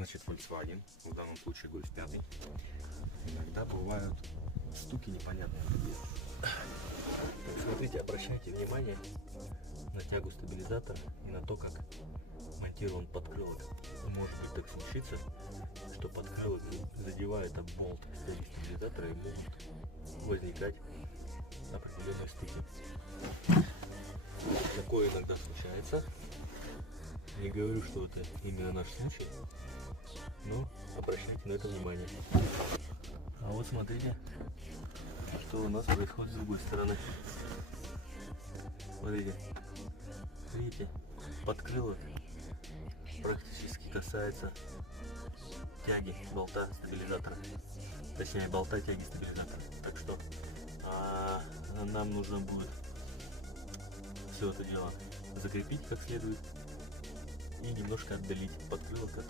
Значит, Volkswagen, в данном случае Golf 5, иногда бывают стуки непонятные. Так, смотрите, обращайте внимание на тягу стабилизатора и на то, как монтирован подкрылок. Может быть так случится, что подкрылок задевает об болт тяги стабилизатора и могут возникать определенные стуки. Такое иногда случается. Не говорю, что это именно наш случай, но обращайте на это внимание. А вот смотрите, что у нас происходит с другой стороны. Смотрите, видите, подкрылок практически касается тяги болта стабилизатора, точнее болта тяги стабилизатора. Так что нам нужно будет все это дело закрепить как следует и немножко отдалить подкрылок от